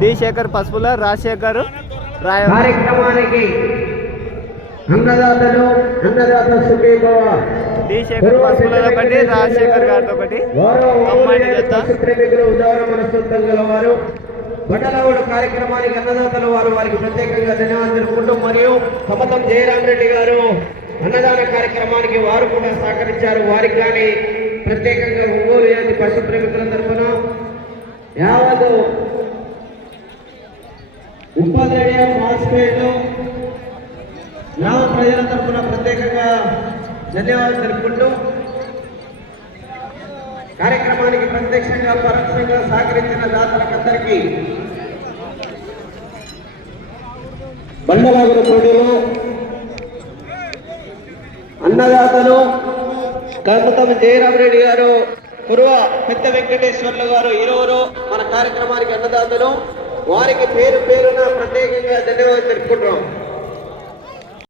D Shekhar పసుపుల రాజశేఖర్ కార్యక్రమానికి Annadata Sukhibhava D Shekhar పసుపుల ఒకటి రాజశేఖర్ గారితో ఒకటి అమ్మాయిని జత ప్రేమికులు ఉదార మనస్తత్వం గలవారు బట్టలవాడు కార్యక్రమానికి అన్నదాతలు వారికి ప్రత్యేకంగా ధన్యవాదాలు తెలుపుకుంటూ మరియు సమతం జయరామరెడ్డి గారు అన్నదాన కార్యక్రమానికి వారు కూడా సహకరించారు. వారికి కానీ ప్రత్యేకంగా ఒంగోలు జాతి పశు ప్రేమికుల తరఫున యావత్ ఉపాధ్యాయ మాస్పేట్ గ్రామ ప్రజల తరఫున ప్రత్యేకంగా ధన్యవాదాలు తెలుపుకుంటూ కార్యక్రమానికి ప్రత్యక్షంగా పరోక్షంగా సహకరించిన దాతలకందరికీ బండలాగుల పోటీలో అన్నదాతలు కర్మతం జయరామరెడ్డి గారు, కురువ పెద్ద వెంకటేశ్వర్లు గారు ఇరువురు మన కార్యక్రమానికి అన్నదాతలు. వారికి పేరు పేరున ప్రత్యేకంగా ధన్యవాదాలు తెలుపుకుంటున్నాం.